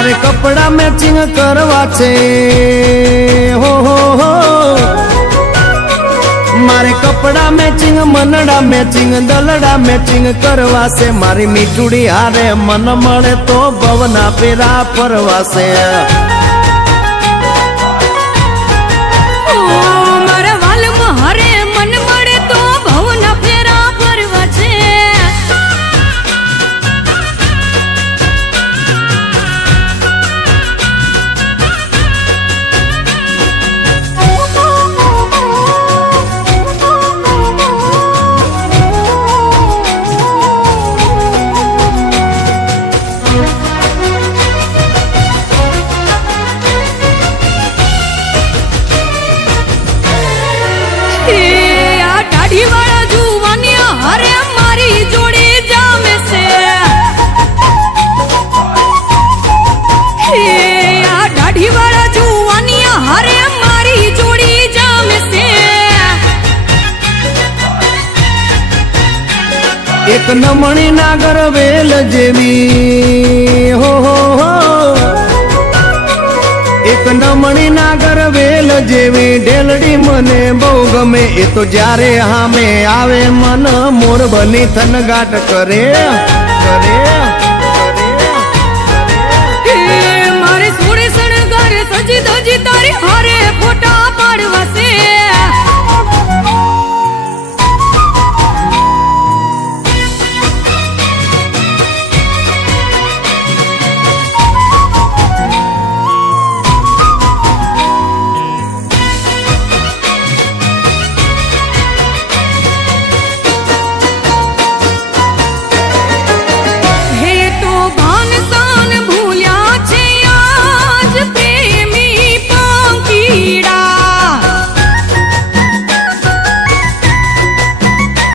મારે કપડા મેચિંગ કરવા છે હો મારે કપડા મેચિંગ મનડા મેચિંગ દલડા મેચિંગ કરવા છે મારી મીઠુડી હારે મન મળે તો ભવના પેરા પરવાસે એક નમણી નાગર વેલ જેવી હો એક નમણી નાગર વેલ જેવી ઢેલડી મને બહુ ગમે એ તો જ્યારે હામે આવે મન મોર બની થનગાટ કરે મારે સોળે શણગાર સજી ધજી તારી હારે ફોટા પાડવા છે कीड़ा